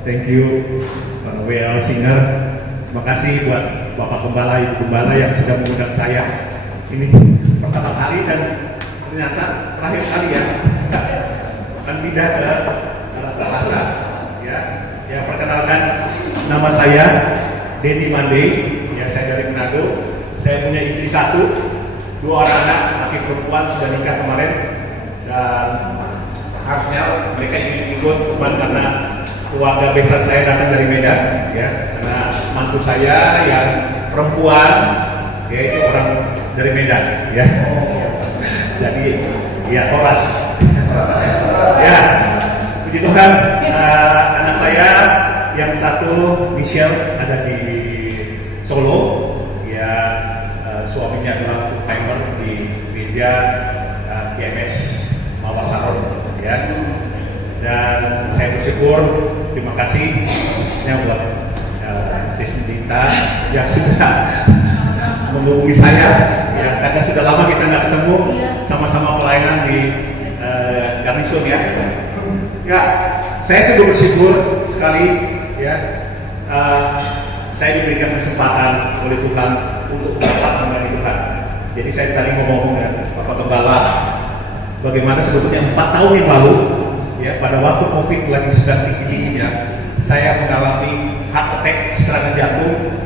Thank you para WL Singer. Terima kasih buat Bapak Gembala, Ibu Gembala yang sudah mengundang saya. Ini pertama kali dan ternyata terakhir kali ya. Akan pindah ke Rasa. Ya, perkenalkan nama saya Denny Mande. Ya, saya dari Manado. Saya punya istri satu, 2 orang anak, laki perempuan sudah nikah kemarin. Dan harusnya mereka ingin ikut cuman karena keluarga besar saya datang dari Medan, ya, karena mantu saya yang perempuan yaitu orang dari Medan, ya. Jadi ya Horas. Ya, puji Tuhan, anak saya yang satu Michelle ada di Solo, ya, suaminya adalah full timer di media KMS Mawasaron, ya. Dan saya bersyukur, terima kasih khususnya buat Jason Dita yang sudah menghubungi saya, ya, karena sudah lama kita nggak ketemu, sama-sama pelayanan di Garnison, ya. Ya, saya sudah bersyukur sekali, ya, saya diberikan kesempatan oleh Tuhan untuk dapat melayani Tuhan. Jadi saya tadi ngomong dengan Bapak Gembala, bagaimana sebetulnya 4 tahun yang lalu, ya, pada waktu COVID lagi sedang tinggi-tingginya, saya mengalami heart attack, serangan jantung,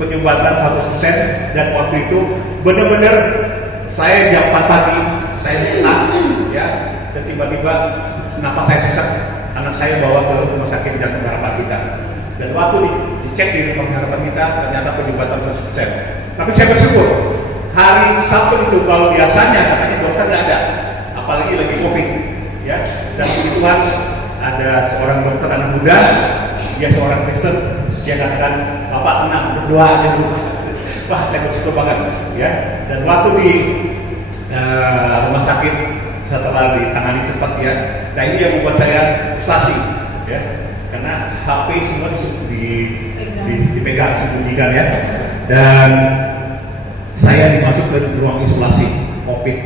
penyumbatan 100%, dan waktu itu benar-benar saya jam 4 pagi, saya letak, ya, dan tiba-tiba napas saya sesak, anak saya bawa ke rumah sakit Jantung Harapan Kita, dan waktu dicek di rumah harapan kita ternyata penyumbatan 100%. Tapi saya bersyukur hari Sabtu itu, kalau biasanya katanya dokter nggak ada, apalagi lagi COVID, ya, dan puji Tuhan ada seorang dokter anak muda, dia seorang Kristen, dia katakan, Bapak tenang, berdoa aja dulu. Wah, saya bersyukur banget, ya. Dan waktu di rumah sakit setelah ditangani cepat, ya, nah ini yang membuat saya frustasi, ya, karena HP semua dipegang, disembunyikan, ya, dan saya dimasuk ke ruang isolasi COVID,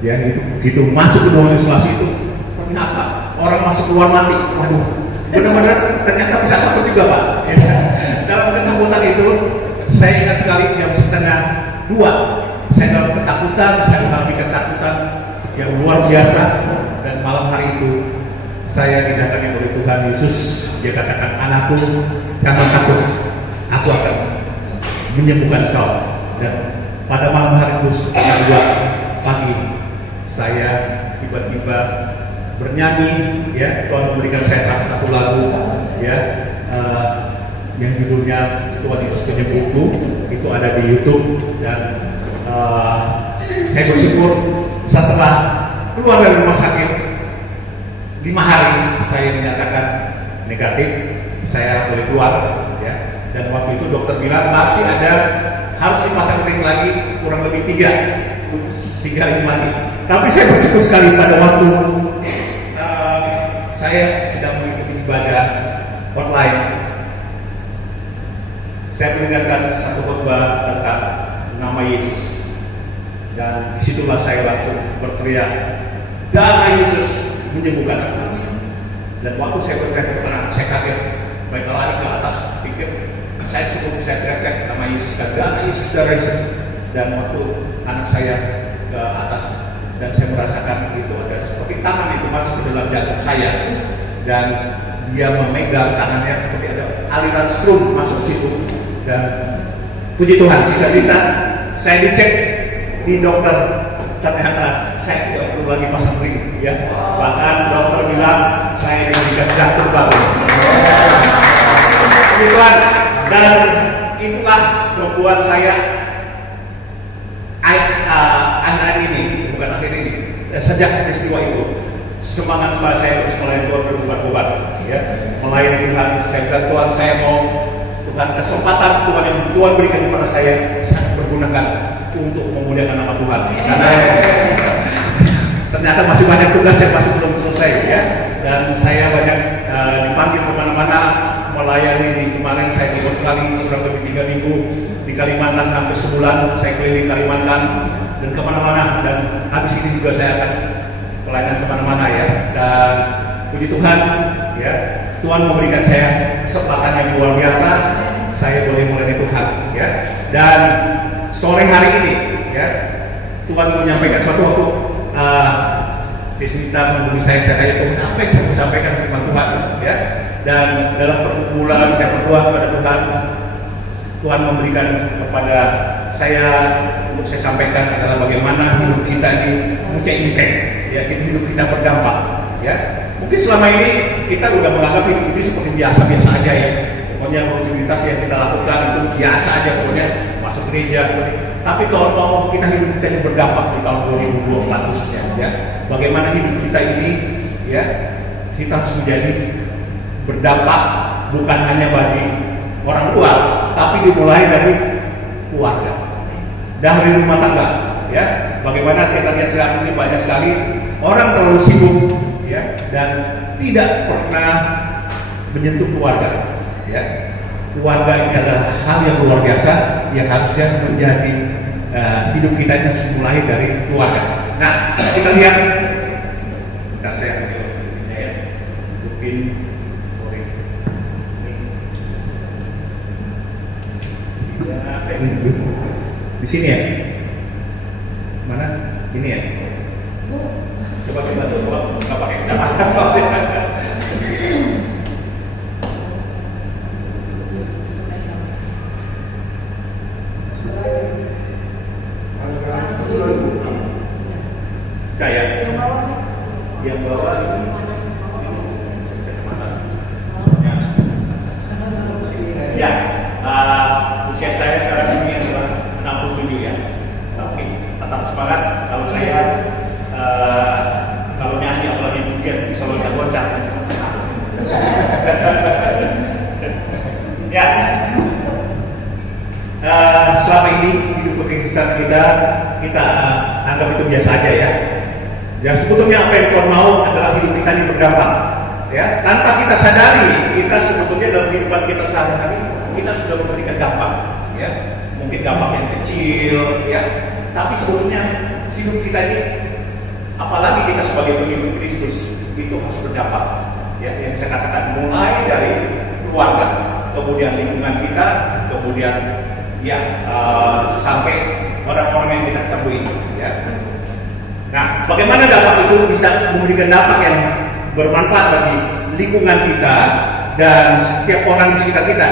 ya, gitu masuk ke ruang isolasi itu, ternyata orang masuk keluar mati. Waduh, benar-benar ternyata bisa takut juga, Pak, ya. Dalam ketakutan itu saya ingat sekali jam 1:30, saya dalam ketakutan, saya mengalami ketakutan yang luar biasa, dan malam hari itu saya didatangi oleh Tuhan Yesus. Dia katakan, anakku, jangan takut, aku akan menyembuhkan kau. Dan pada malam hari itu jam 2 pagi saya tiba-tiba bernyanyi, ya, Tuhan memberikan saya satu lagu, ya, yang judulnya Tuhan Yesus Penyembuhku, itu ada di YouTube. Dan saya bersyukur setelah keluar dari rumah sakit 5 hari saya dinyatakan negatif, saya boleh keluar, ya. Dan waktu itu dokter bilang masih ada, harus dipasang ring lagi kurang lebih 3 hari lagi. Tapi saya bersyukur sekali pada waktu saya sedang mengikuti ibadah online, saya mendengarkan satu khotbah tentang nama Yesus, dan disitulah saya langsung berteriak, darah Yesus menyembuhkan aku. Dan waktu saya berteriak itu, saya kaget, mereka lari ke atas, pikir saya seperti saya teriak nama Yesus, kan, darah Yesus, darah Yesus. Dan waktu anak saya ke atas, dan saya merasakan itu ada seperti tangan itu masuk ke dalam jantung saya, dan dia memegang tangannya seperti ada aliran strum masuk situ. Dan puji Tuhan, cita-cita saya dicek di dokter, ternyata saya tidak perlu lagi pasang ring, ya. Bahkan dokter bilang saya diberikan jantung baru. Puji Tuhan. Dan itulah membuat saya akhir ini, bukan akhir ini, sejak peristiwa itu semangat saya terus melayani Tuhan berbuat-buat, ya, melayani Tuhan. Saya bilang, Tuhan, saya mau, Tuhan, kesempatan Tuhan yang Tuhan berikan kepada saya pergunakan untuk memuliakan nama Tuhan. Karena ternyata masih banyak tugas yang masih belum selesai, ya. Dan saya banyak dipanggil kemana-mana melayani. Kemarin saya di Australia kurang lebih 3 minggu, di Kalimantan hampir sebulan saya keliling Kalimantan dan kemana-mana. Dan habis ini juga saya akan pelayanan kemana-mana, ya. Dan puji Tuhan, ya, Tuhan memberikan saya kesempatan yang luar biasa. Saya boleh melayani Tuhan, ya. Dan sore hari ini, ya, Tuhan menyampaikan suatu waktu. Sinta menghubungi saya tanya Tuhan, apa yang saya mau sampaikan firman Tuhan, ya. Dan dalam pergumulan saya berdoa kepada Tuhan, Tuhan memberikan kepada saya untuk saya sampaikan adalah bagaimana hidup kita ini mempunyai impact, ya, hidup kita berdampak, ya. Mungkin selama ini kita udah menganggap hidup ini seperti biasa-biasa aja, ya. Pokoknya rutinitas yang kita lakukan itu biasa aja, pokoknya masuk gereja, tapi kalau kita hidup kita ini berdampak di tahun 2024 khususnya, ya. Bagaimana hidup kita ini, ya, kita harus menjadi berdampak bukan hanya bagi orang tua, tapi dimulai dari keluarga, dari rumah tangga, ya. Bagaimana kita lihat sekarang ini banyak sekali orang terlalu sibuk, ya, dan tidak pernah menyentuh keluarga, ya. Keluarga ini adalah hal yang luar biasa yang harusnya menjadi hidup kita yang dimulai dari keluarga. Nah, kita lihat, bentar saya ambil ini ya, hidupin, sorry, ini di sini ya, mana? Ini ya. Coba nggak pakai kacamata. Kayak yang bawah ini ya, usia saya sekarang ini adalah 67 ya. Oke, tetap semangat. Kalau saya kalau nyanyi apalagi mungkin bisa loncat-loncat. Ya, selama ini hidup berkristenan kita anggap itu biasa aja ya. Ya, sebetulnya apa yang Tuhan mau adalah hidup kita ini berdampak, ya. Tanpa kita sadari, kita sebetulnya dalam kehidupan kita sehari-hari kita sudah memberikan dampak, ya. Mungkin dampak yang kecil, ya. Tapi sebetulnya hidup kita ini, apalagi kita sebagai pengikut Kristus, itu harus berdampak, ya. Yang saya katakan mulai dari keluarga, kemudian lingkungan kita, kemudian ya sampai orang-orang yang kita temui, ya. Nah, bagaimana dampak itu bisa memberikan dampak yang bermanfaat bagi lingkungan kita dan setiap orang di sekitar kita?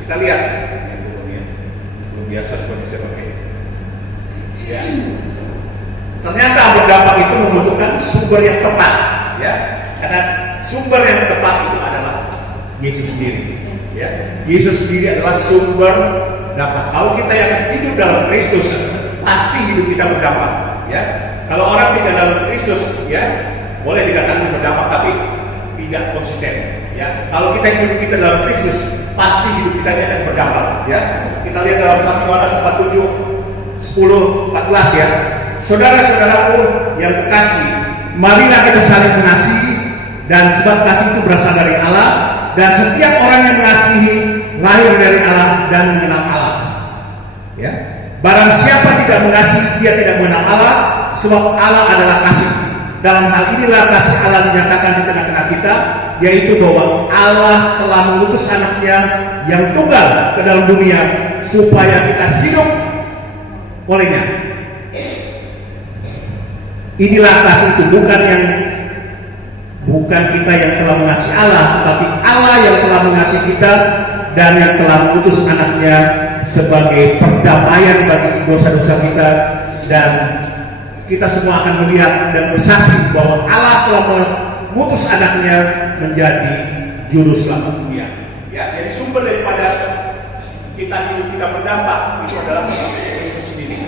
Kita lihat, belum biasa seperti saya pakai. Ya. Ternyata berdampak itu membutuhkan sumber yang tepat, ya. Karena sumber yang tepat itu adalah Yesus sendiri, ya. Yesus sendiri adalah sumber dampak. Kalau kita yang hidup dalam Kristus, pasti hidup kita berdampak, ya. Kalau orang tidak dalam Kristus, ya, boleh dikatakan berdampak tapi tidak konsisten, ya. Kalau hidup kita dalam Kristus, pasti hidup kita akan berdampak, ya. Kita lihat dalam 1 Yohanes 4:7, 10, 14, ya. Saudara-saudaraku yang kekasih, marilah kita saling mengasihi, dan sebab kasih itu berasal dari Allah, dan setiap orang yang mengasihi lahir dari Allah dan mengenal Allah, ya. Barang siapa tidak mengasihi, dia tidak mengenal Allah, sebab Allah adalah kasih. Dalam hal inilah kasih Allah dinyatakan di tengah-tengah kita, yaitu bahwa Allah telah mengutus anaknya yang tunggal ke dalam dunia supaya kita hidup olehnya. Inilah kasih itu, bukan kita yang telah mengasihi Allah, tapi Allah yang telah mengasihi kita dan yang telah mengutus anaknya sebagai perdamaian bagi dosa-dosa kita, dan kita semua akan melihat dan bersaksi bahwa Allah telah mengutus anaknya menjadi juru selamat dunia, ya. Jadi sumber daripada hidup kita berdampak itu adalah Kristus sendiri,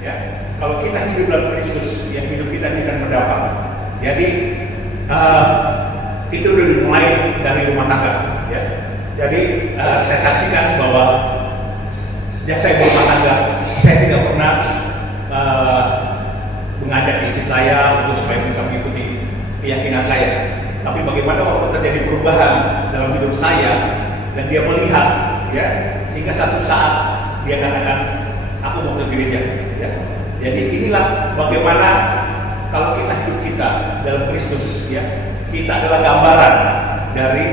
ya. Kalau kita hidup dalam Kristus, ya, hidup kita akan berdampak. Jadi itu sudah dimulai dari rumah tangga, ya. Jadi saya saksikan bahwa sejak saya berumah tangga, saya tidak pernah mengajak istri saya untuk supaya bisa mengikuti keyakinan saya. Tapi bagaimana waktu terjadi perubahan dalam hidup saya dan dia melihat, ya, sehingga satu saat dia katakan, aku mau ke gereja, ya. Jadi inilah bagaimana kalau kita hidup kita dalam Kristus, ya, kita adalah gambaran dari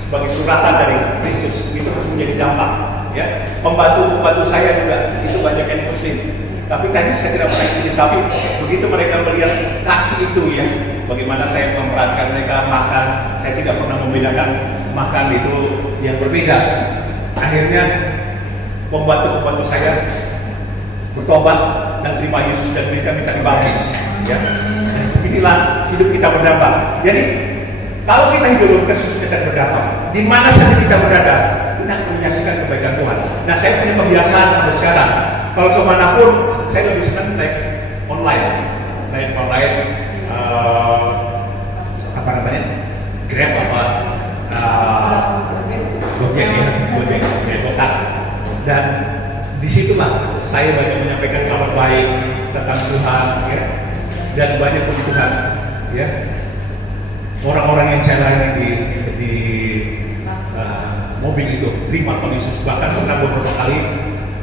sebagai suratan dari Kristus, itu harus menjadi dampak. Ya, pembantu saya juga itu banyak yang Muslim. Tapi tadi saya tidak pernah ikutin, tapi begitu mereka melihat kasih itu ya, bagaimana saya memperhatikan mereka makan, saya tidak pernah membedakan makan itu yang berbeda. Akhirnya pembantu saya bertobat dan terima Yesus dan mereka minta dibaptis. Ya, inilah hidup kita berdampak. Jadi kalau kita hidup Kristus kita berdampak, di mana saja kita berada, kita akan menyaksikan kebaikan Tuhan. Nah, saya punya kebiasaan sampai sekarang. Kalau kemanapun, saya lebih senang naik online, apa namanya, Grab apa, Gojek. Dan disitulah saya banyak menyampaikan kabar baik tentang Tuhan, ya, dan banyak puji Tuhan, ya. Orang-orang yang saya layani di mobil itu terima Tuhan Yesus. Bahkan pernah beberapa kali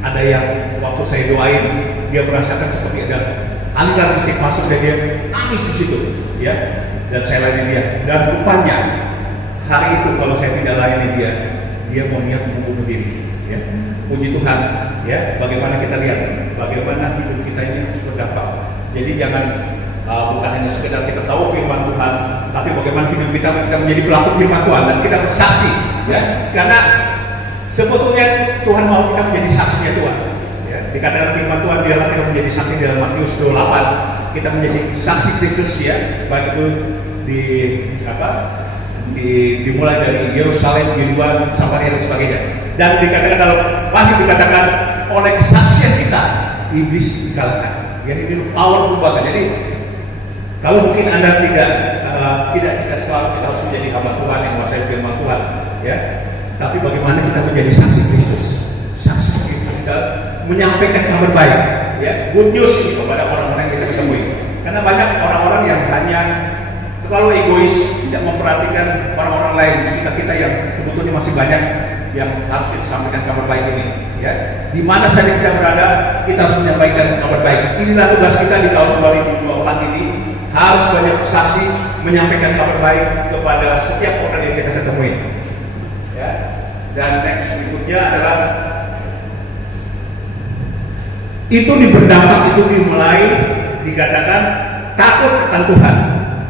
ada yang waktu saya doain dia merasakan seperti ada aliran listrik masuk dan dia nangis di situ, ya. Dan saya layani dia. Dan rupanya hari itu kalau saya tidak layani dia mau niat membunuh diri. Ya. Puji Tuhan, ya. Bagaimana kita lihat, bagaimana hidup kita ini harus berdampak. Jadi jangan bukan hanya sekedar kita tahu firman Tuhan, tapi bagaimana hidup kita menjadi pelaku firman Tuhan dan kita bersaksi, ya. Karena sebetulnya Tuhan mau kita menjadi saksinya Tuhan. Ya. Dikatakan firman Tuhan dialah kita menjadi saksi dalam Matius 28. Kita menjadi saksi Kristus, ya, baik itu dimulai dari Yerusalem, Yudea, Samaria dan sebagainya. Dan dikatakan dalam Wahyu dikatakan oleh kesaksian kita iblis dikalahkan. Ya, ini power berubah. Jadi kalau mungkin Anda tidak selalu kita harus menjadi hamba Tuhan yang menguasai firman Tuhan, ya. Tapi bagaimana kita menjadi saksi Kristus? Saksi Kristus kita menyampaikan kabar baik, ya, good news ini kepada orang-orang yang kita temui. Karena banyak orang-orang yang hanya terlalu egois, tidak memperhatikan orang-orang lain sekitar kita yang sebetulnya masih banyak yang harus kita sampaikan kabar baik ini, ya. Di mana saja kita berada, kita harus menyampaikan kabar baik. Inilah tugas kita di tahun 2024 ini, harus banyak saksi menyampaikan kabar baik kepada setiap orang yang kita ketemui. Ya. Dan next berikutnya adalah itu berdampak, itu dimulai dikatakan takut akan Tuhan.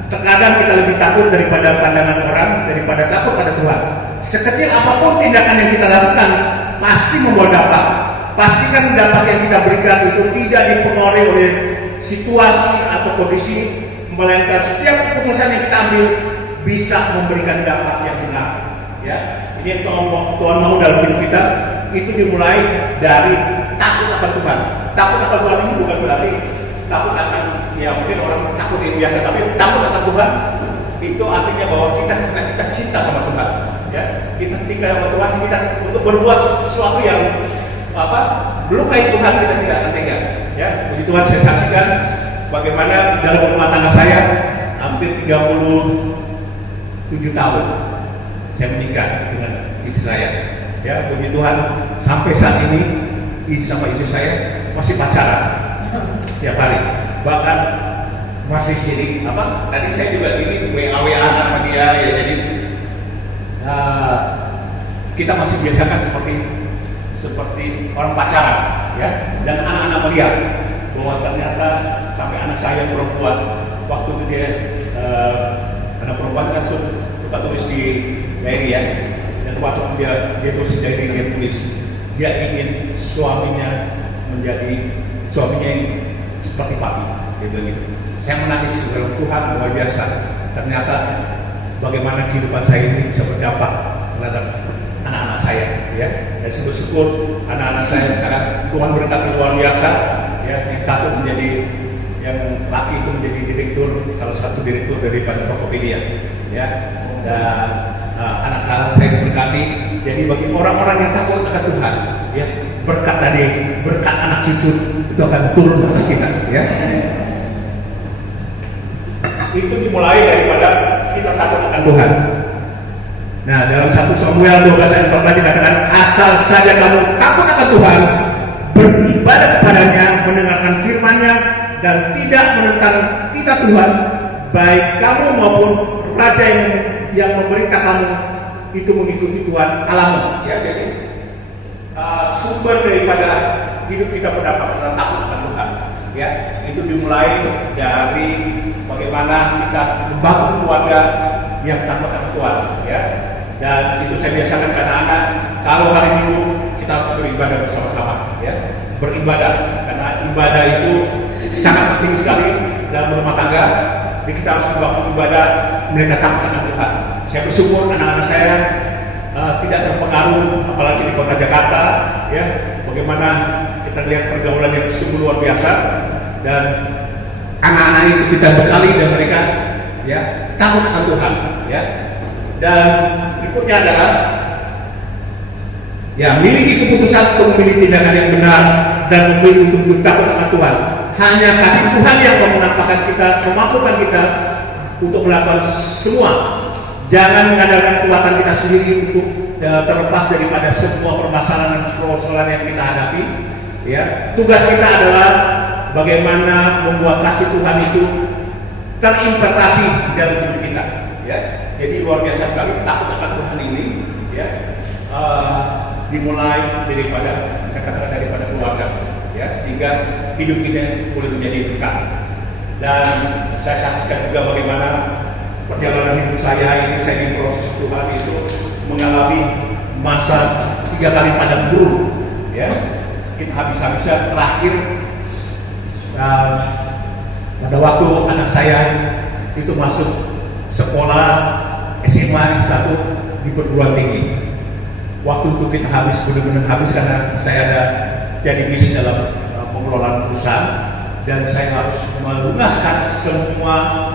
Terkadang kita lebih takut daripada pandangan orang, daripada takut pada Tuhan. Sekecil apapun tindakan yang kita lakukan pasti membawa dampak. Pastikan dampak yang kita berikan itu tidak dipengaruhi oleh situasi atau kondisi, melainkan setiap keputusan yang kita ambil bisa memberikan dampak yang benar. Ya, ini yang Tuhan mau dalam hidup kita. Itu dimulai dari takut akan Tuhan. Takut akan Tuhan ini bukan berarti takut akan, ya mungkin orang takut yang biasa, tapi takut akan Tuhan itu artinya bahwa kita cinta sama Tuhan, ya. Kita tinggal sama Tuhan, kita untuk berbuat sesuatu yang melukai Tuhan, kita tidak akan tega, ya. Puji Tuhan, saya saksikan bagaimana dalam rumah tangga saya hampir 37 tahun saya menikah dengan istri saya, ya. Puji Tuhan, sampai saat ini sama istri saya masih pacaran tiap hari, bahkan masih sirik tadi saya juga ini WA sama dia, ya. Jadi kita masih biasakan seperti orang pacaran, ya. Dan anak-anak melihat bahwa ternyata sampai anak saya perempuan, waktu itu dia anak perempuan kan suka tulis di diary, ya. Dan waktu dia tulis di diary, dia tulis dia ingin suaminya yang seperti papi, gitu. Saya menangis dalam Tuhan, luar biasa. Ternyata bagaimana kehidupan saya ini bisa berdampak terhadap anak-anak saya, ya. Dan saya bersyukur anak-anak saya sekarang Tuhan berkati luar biasa, ya. Yang satu yang laki itu menjadi direktur, salah satu direktur daripada Tokopedia, ya. Dan anak-anak saya berkati. Jadi bagi orang-orang yang takut akan Tuhan, ya, berkat tadi, berkat anak cucu itu akan turun ke kita, ya. Itu dimulai daripada kita takut akan Tuhan. Nah, dalam 1 Samuel 12 ayat 14 dikatakan, asal saja kamu takut akan Tuhan, beribadah kepadanya, mendengarkan firman-Nya, dan tidak menentang titah Tuhan, baik kamu maupun raja yang yang memerintah kamu itu mengikuti Tuhan Allahmu. Ya, jadi sumber daripada hidup kita adalah takut akan Tuhan. Ya, itu dimulai dari bagaimana kita membangun keluarga yang takut akan Tuhan. Ya, dan itu saya biasakan ke anak-anak. Kalau hari Minggu kita harus beribadah bersama-sama. Ya, beribadah karena ibadah itu sangat penting sekali dalam rumah tangga. Jadi kita harus membangun ibadah mereka takut akan Tuhan. Saya bersyukur anak-anak saya tidak terpengaruh, apalagi di kota Jakarta, ya, bagaimana kita lihat pergaulan yang sungguh luar biasa, dan anak-anak itu kita bekali dan mereka, ya, takut akan Tuhan, ya. Dan berikutnya adalah, ya, miliki keputusan untuk memilih tindakan yang benar dan memilih untuk takut akan Tuhan. Hanya kasih Tuhan yang memampukan kita untuk melakukan semua. Jangan mengandalkan kekuatan kita sendiri untuk terlepas daripada semua permasalahan yang kita hadapi. Ya, tugas kita adalah bagaimana membuat kasih Tuhan itu terimplementasi di dalam hidup kita. Ya, jadi luar biasa sekali takut akan Tuhan ini. Ya, dimulai daripada keluarga. Ya, sehingga hidup kita boleh menjadi berkah. Dan saya saksikan juga bagaimana perjalanan hidup saya ini, saya di proses Tuhan itu mengalami masa 3 kali padang gurun. Ya, kita habis-habisan terakhir pada waktu anak saya itu masuk sekolah SMA 1 di perguruan tinggi. Waktu itu kita benar-benar habis karena saya ada jadi bis dalam pengelolaan perusahaan, dan saya harus melunaskan semua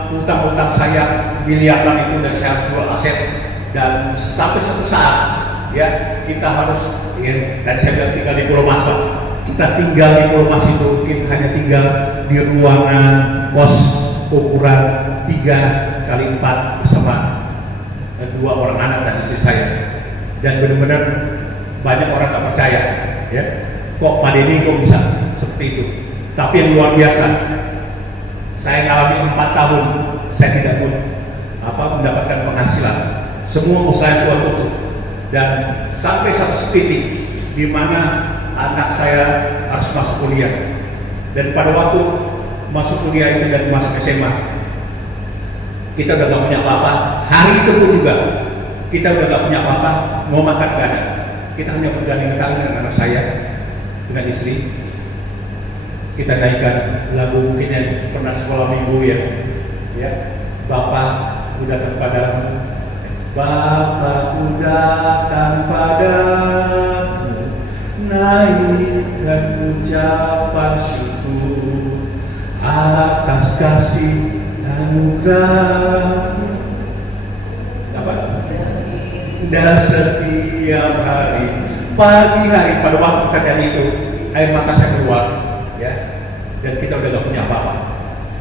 hutang-hutang saya miliaran itu, dan saya harus jual aset. Dan sampai satu saat, ya, kita harus, ya, dan saya bilang tinggal di Pulau Mas, Pak. Kita tinggal di Pulau Mas itu, kita hanya tinggal di ruangan kos ukuran 3x4 bersama 2 orang anak dan istri saya. Dan benar-benar banyak orang tak percaya, ya, kok Pak Denny kok bisa seperti itu. Tapi yang luar biasa, saya ngalami 4 tahun, saya tidak pun mendapatkan penghasilan. Semua usaha Tuhan tutup, dan sampai satu titik di mana anak saya harus masuk kuliah. Dan pada waktu masuk kuliah itu dan masuk SMA, kita udah gak punya apa-apa. Hari itu pun juga kita udah gak punya apa-apa, mau makan gak ada. Kita hanya bergandeng tangan dengan anak saya, dengan istri. Kita naikkan lagu mungkin yang pernah sekolah minggu, ya, Bapak udah padamu, Bapak datang padamu, naikkan ucapan syukur atas kasih anugerah. Dan setiap hari, pagi hari, pada waktu kejadian itu, air mata saya keluar, ya, dan kita udah gak punya apa-apa.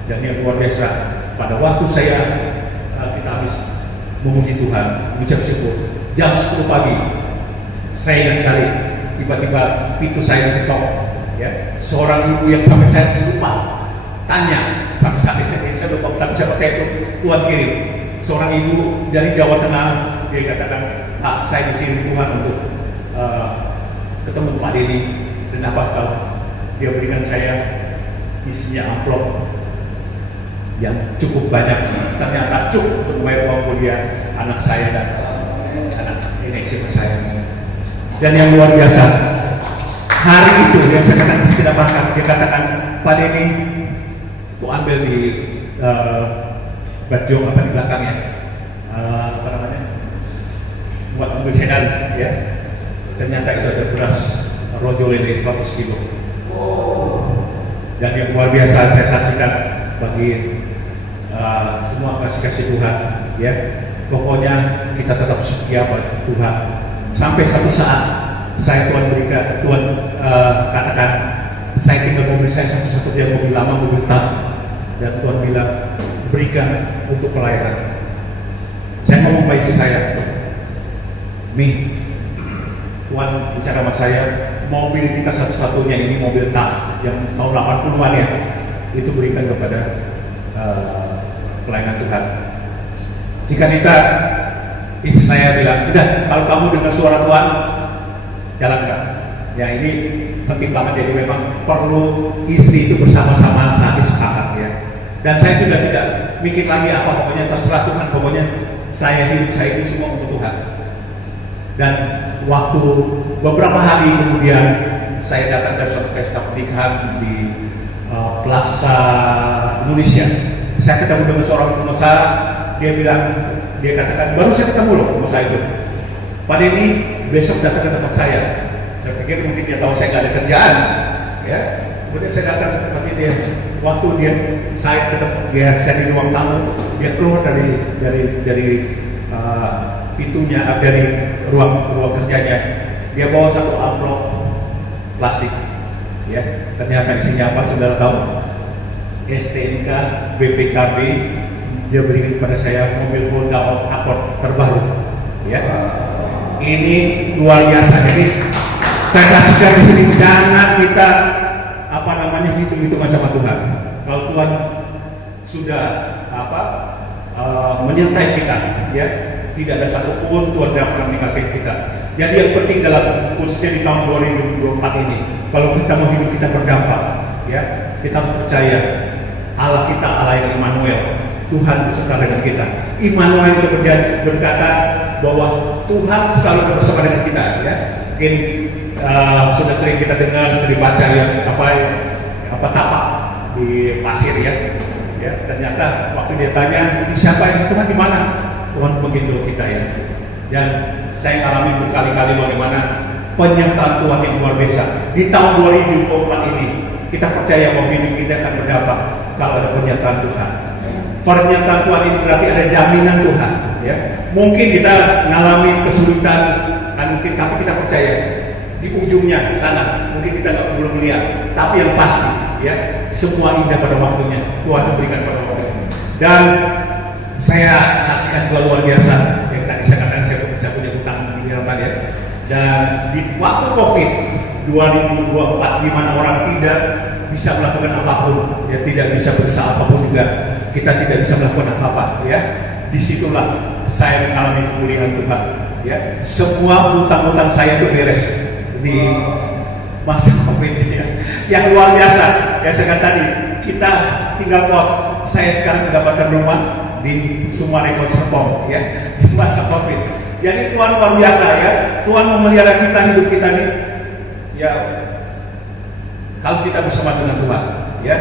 Dan yang luar biasa, pada waktu kita habis memuji Tuhan, mengucap syukur, jam 10 pagi, saya ingat sekali, tiba-tiba pintu saya diketok, ya, seorang ibu yang sampai saya lupa tanya, sampai saat ini saya lupa ucap siapa itu, Tuhan kirim. Seorang ibu dari Jawa Tengah, dia katakan, Pak, saya dikirim Tuhan untuk ketemu Pak Denny. Dan apa tahu, dia berikan saya isinya amplop yang cukup banyak, ternyata cukup untuk membayar uang kuliah anak saya dan anak ini istri saya. Dan yang luar biasa, hari itu yang saya katakan tidak bahkan, dia katakan, Pak Denny, aku ambil di baju di belakangnya, buat ambil sedan, ya. Ternyata itu ada beras rojo lele 100 kilo. Dan yang luar biasa saya saksikan bagi semua kasih Tuhan, ya. Pokoknya kita tetap setia pada Tuhan sampai satu saat Tuhan katakan, saya tinggal mobil saya satu-satunya mobil lama, mobil TAF, dan Tuhan bilang berikan untuk pelayanan. Saya ngomong pada istri saya, Mi, Tuhan bicara sama saya, mobil kita satu-satunya ini mobil TAF yang tahun 80-an, ya, itu berikan kepada pelayanan Tuhan. Jika kita istri saya bilang, udah kalau kamu dengar suara Tuhan, jalankan. Ya ini penting banget, jadi memang perlu istri itu bersama-sama saat sepakat ya. Dan saya juga tidak mikir lagi apa, pokoknya terserah Tuhan, pokoknya saya itu semua untuk Tuhan. Dan waktu beberapa hari kemudian saya datang ke suatu pesta pernikahan di Plaza Indonesia. Saya ketemu dengan seorang pengusaha, dia katakan, baru saya ketemu loh pengusaha itu. Pak Denny besok datang ke tempat saya. Saya pikir mungkin dia tahu saya nggak ada kerjaan, ya. Kemudian saya datang ke tempat dia. Waktu saya ketemu saya di ruang tamu, dia keluar dari pintunya, dari ruang kerjanya. Dia bawa satu amplop plastik, ya. Ternyata isinya apa, saudara tahu? STNK BPKB. Dia berikan kepada saya mobil Honda Accord terbaru, ya. Ini luar biasa. Jadi saya saksikan di sini, jangan kita hitung-hitungan sama Tuhan. Kalau Tuhan sudah menyertai kita, ya, tidak ada satupun Tuhan yang pernah meninggalkan kita. Jadi yang penting dalam khususnya di tahun 2024 ini, kalau kita mau hidup kita berdampak, ya, kita harus percaya Allah kita Allah yang Immanuel, Tuhan beserta dengan kita. Immanuel itu berkata bahwa Tuhan selalu bersama dengan kita, ya. Mungkin sudah sering kita dengar, sering baca ya, tapak di pasir ya. Ya, ternyata waktu dia tanya, ini siapa yang Tuhan di mana? Tuhan menggendong kita ya. Dan saya alami berkali-kali bagaimana penyertaan Tuhan yang luar biasa. Di tahun 2024 ini kita percaya bahwa hidup kita akan berdampak kalau ada penyertaan Tuhan. Pernyataan Tuhan itu berarti ada jaminan Tuhan. Ya, mungkin kita mengalami kesulitan, mungkin, tapi kita percaya di ujungnya di sana mungkin kita belum melihat, tapi yang pasti, ya, semua indah pada waktunya Tuhan memberikan pada waktunya. Dan saya saksikan juga luar biasa yang tadi saya katakan, saya punya hutang di Jerman ya. Dan di waktu COVID 2024 di mana orang tidak bisa melakukan apapun, ya, tidak bisa berusaha apapun juga, kita tidak bisa melakukan apa-apa, ya. Disitulah saya mengalami kemuliaan Tuhan, ya. Semua hutang-hutang saya itu beres di masa COVID ya. Yang luar biasa, ya, saya katakan tadi kita tinggal pos. Saya sekarang mendapatkan rumah di Sumarekon Serpong, ya, di masa COVID. Jadi Tuhan luar biasa ya. Tuhan memelihara kita, hidup kita nih, ya. Kalau kita bersama dengan Tuhan, ya.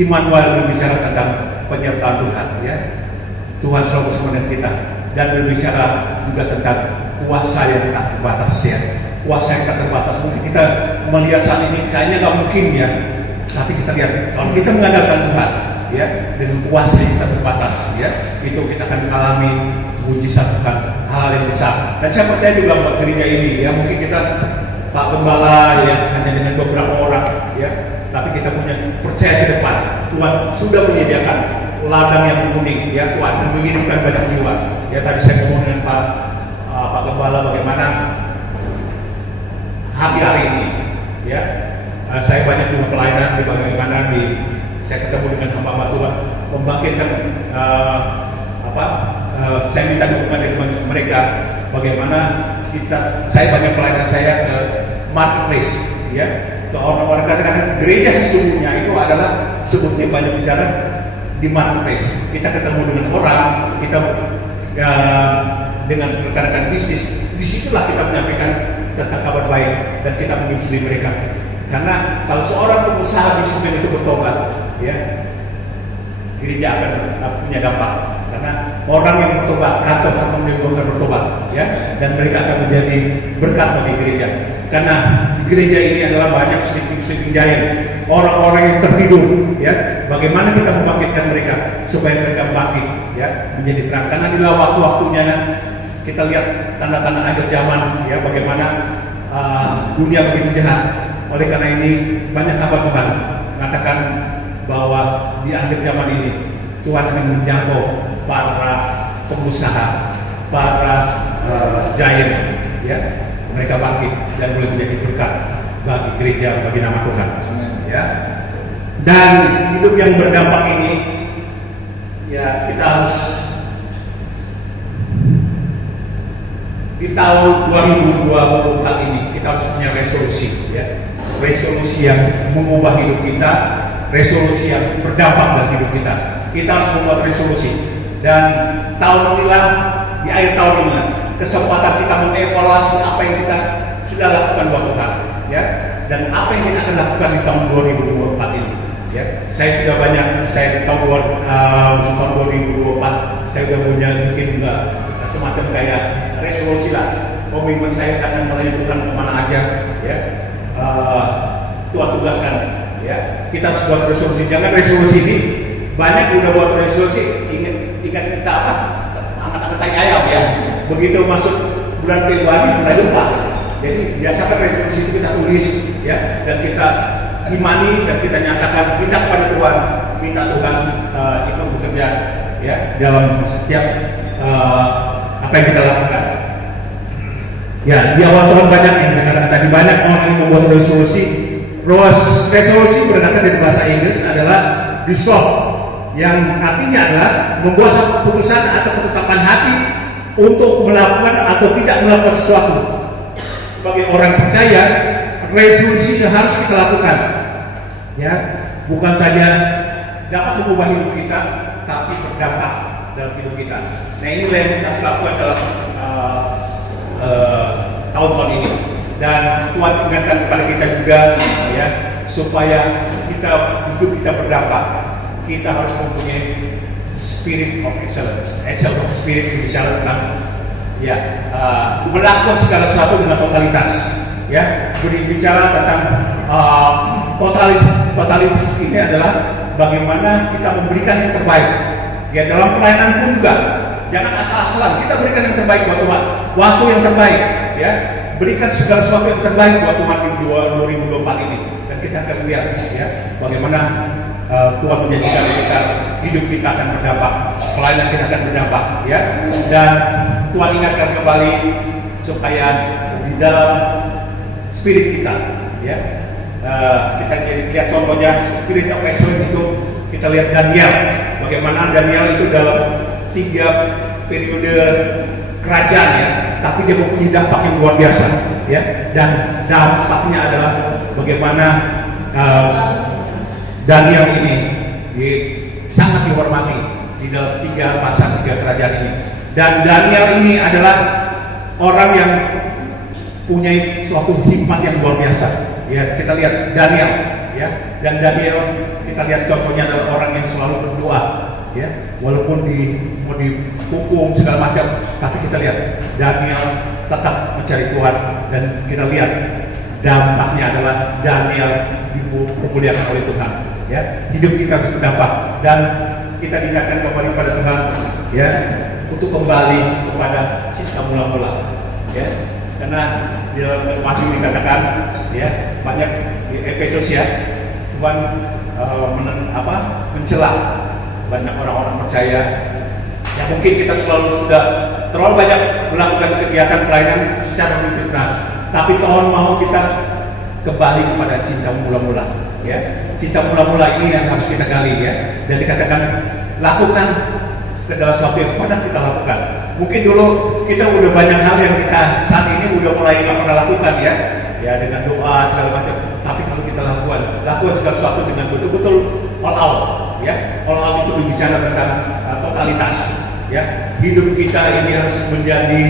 Immanuel berbicara tentang penyertaan Tuhan, ya. Tuhan selalu bersama dengan kita, dan berbicara juga tentang kuasa yang tak terbatas, ya. Kuasa yang tak terbatas. Mungkin kita melihat saat ini kayaknya nggak mungkin ya, tapi kita lihat kalau kita mengandalkan Tuhan, ya, dengan kuasa yang tak terbatas, ya, itu kita akan mengalami mujizat Tuhan, hal yang besar. Dan saya percaya juga buat gereja ini, ya, mungkin kita Pak Gembala ya hanya dengan beberapa orang, ya, tapi kita punya percaya ke depan Tuhan sudah menyediakan ladang yang kuning, ya. Tuhan akan menghidupkan banyak jiwa, ya. Tadi saya ngomong dengan Pak Gembala bagaimana hari ini, ya, saya banyak juga pelayanan di bagaimana saya ketemu dengan hamba Tuhan membangkitkan saya minta dukungan dari mereka bagaimana saya banyak pelayanan saya ke marketplace, ya, ke orang-orang. Katakan gereja sesungguhnya itu adalah sebutnya banyak bicara di marketplace. Kita ketemu dengan orang, kita dengan rekan-rekan bisnis. Disitulah kita menyampaikan tentang kabar baik dan kita menginjili mereka. Karena kalau seorang pengusaha bisnis itu bertobat, ya, gereja akan punya dampak. Karena orang yang bertobat, kantor-kantor juga akan bertobat, ya, dan mereka akan menjadi berkat bagi gereja. Karena di gereja ini adalah banyak sleeping giant, orang-orang yang tertidur, ya. Bagaimana kita membangkitkan mereka supaya mereka bangkit, ya, menjadi terang. Karena inilah waktu-waktunya kita lihat tanda-tanda akhir zaman, ya, bagaimana dunia begitu jahat. Oleh karena ini banyak hamba Tuhan mengatakan bahwa di akhir zaman ini Tuhan akan menjangkau para pengusaha, para giant, ya, mereka bangkit dan boleh menjadi berkat bagi gereja, bagi nama Tuhan, ya. Dan hidup yang berdampak ini, ya, kita harus di tahun 2024 ini kita harus punya resolusi, ya. Resolusi yang mengubah hidup kita, resolusi yang berdampak dalam hidup kita. Kita harus membuat resolusi, dan tahun inilah, di akhir tahun ini kesempatan kita mengevaluasi apa yang kita sudah lakukan buat Tuhan, ya, dan apa yang kita akan lakukan di tahun 2024 ini. Ya, saya sudah banyak, saya di tahun 2024 saya sudah punya mungkin juga semacam kayak resolusi lah, komitmen saya akan melanjutkan kemana aja, ya. Tuhan tugaskan, ya. Kita harus buat resolusi. Jangan resolusi ini banyak udah buat resolusi, ingat kita apa? Angkat-angkat tai ayam, ya. Begitu masuk bulan Februari mulai lupa. Jadi biasakan resolusi itu kita tulis, ya, dan kita imani dan kita nyatakan, minta kepada Tuhan, minta Tuhan itu bekerja, ya, dalam setiap apa yang kita lakukan. Ya, di awal tahun banyak yang dikatakan tadi, banyak orang yang membuat resolusi. Resolusi berdasarkan dari bahasa Inggris adalah resolve, yang artinya adalah membuat satu keputusan atau ketetapan hati untuk melakukan atau tidak melakukan sesuatu. Sebagai orang percaya, resolusi yang harus kita lakukan, ya, bukan saja dapat mengubah hidup kita, tapi berdampak dalam hidup kita. Nah, ini yang kita harus lakukan dalam tahun-tahun ini, dan Tuhan ingatkan kepada kita juga, ya, supaya kita hidup kita berdampak. Kita harus mempunyai spirit of excellence, excellence of spirit, berbicara tentang, ya, melakukan segala sesuatu dengan totalitas, ya. Berbicara tentang totalitas ini adalah bagaimana kita memberikan yang terbaik, ya, dalam pelayanan pun juga. Jangan asal-asalan, kita berikan yang terbaik buat Tuhan, waktu yang terbaik, ya, berikan segala sesuatu yang terbaik buat Tuhan di 2024 ini, dan kita akan lihat, ya, bagaimana Tuhan menjanjikan kita, hidup kita akan berdampak, pelayanan kita akan berdampak, ya. Dan Tuhan ingatkan kembali supaya di dalam spirit kita, ya, kita jadi lihat contohnya spirit of excellence itu. Kita lihat Daniel, bagaimana Daniel itu dalam 3 periode kerajaan, ya, tapi dia mempunyai dampak yang luar biasa, ya. Dan dampaknya adalah bagaimana Daniel ini sangat dihormati di dalam 3 kerajaan ini. Dan Daniel ini adalah orang yang punya suatu hikmat yang luar biasa, ya. Kita lihat Daniel, ya, dan Daniel kita lihat contohnya adalah orang yang selalu berdoa, ya, walaupun mau dihukum segala macam, tapi kita lihat Daniel tetap mencari Tuhan, dan kita lihat dampaknya adalah Daniel dipermuliakan oleh Tuhan, ya. Hidup kita harus berdampak, dan kita diingatkan kembali kepada Tuhan, ya, untuk kembali kepada cinta mula-mula, ya. Karena di dalam Wahyu dikatakan, ya, banyak di Efesus, ya, Tuhan mencela banyak orang-orang percaya. Ya, mungkin kita sudah terlalu banyak melakukan kegiatan pelayanan secara rutinitas, tapi Tuhan mau kita kembali kepada cinta mula-mula, ya. Cinta mula-mula ini yang harus kita gali, ya. Dan dikatakan lakukan segala sesuatu yang pernah kita lakukan. Mungkin dulu kita udah banyak hal yang kita saat ini udah mulai nggak pernah lakukan, ya, dengan doa segala macam. Tapi kalau kita lakukan segala sesuatu dengan betul-betul all out, ya. All out itu berbicara tentang totalitas, ya. Hidup kita ini harus menjadi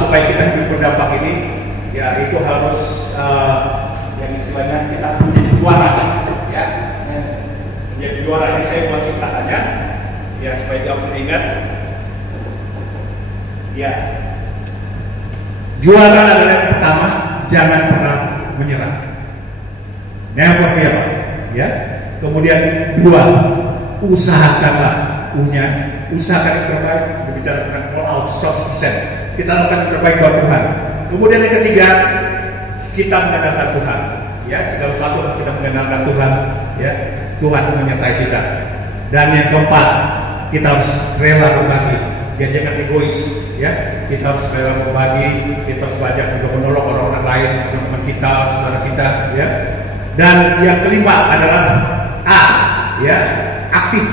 supaya kita hidup berdampak ini, ya, itu harus yang istilahnya kita menjadi juara, ya. Menjadi juara ini saya buat singkatannya, ya, supaya gampang ingat. Ya, juara adalah yang pertama, jangan pernah menyerah. Never give up, ya. Kemudian 2, usahakanlah usahakan yang terbaik, berbicara tentang all out 100%. Kita lakukan yang terbaik buat Tuhan. Kemudian yang ketiga, kita mengenalkan Tuhan, ya. Segala sesuatu kita mengenalkan Tuhan, ya. Tuhan menyertai kita. Dan yang keempat, kita harus rela berbagi, jangan egois, ya. Kita harus rela berbagi, kita harus banyak juga menolong orang-orang lain, teman-teman kita, saudara kita, ya. Dan yang kelima adalah A, ya, aktif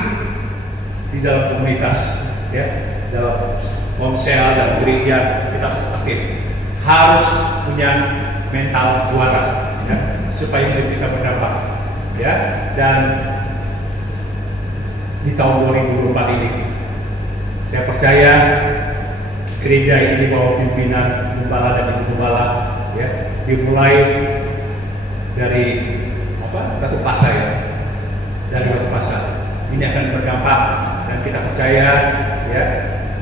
di dalam komunitas, ya. dalam komsel dan gereja kita harus aktif, harus punya mental juara, ya, supaya hidup kita berdampak, ya. Dan di tahun 2024 ini, saya percaya gereja ini di bawah pimpinan gembala dan ibu gembala, ya, dimulai dari Batu Pasar, ya, dari Batu Pasar ini akan berdampak, dan kita percaya, ya,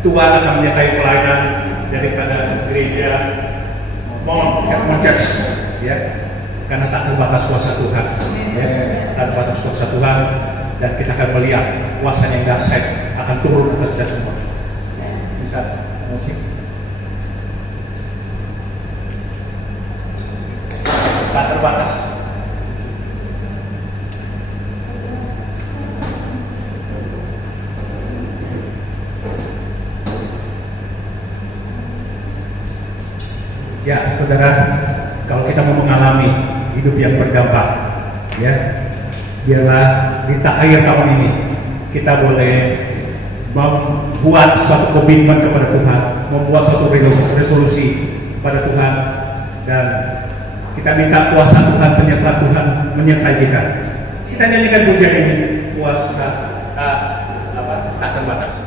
Tuhan akan menyertai pelayanan daripada gereja Catholic Church, ya, karena tak terbatas kuasa Tuhan, ya, tak terbatas kuasa Tuhan, dan kita akan melihat kuasa yang dahsyat akan turun atas kita semua. Bisa musik tak terbatas. Ya, saudara, kalau kita mau mengalami hidup yang berdampak, ya, biarlah di akhir tahun ini kita boleh membuat suatu komitmen kepada Tuhan, membuat suatu resolusi kepada Tuhan, dan kita minta kuasa Tuhan, penyertaan Tuhan menyertai kita. Kita nyanyikan pujian ini, kuasa tak terbatas.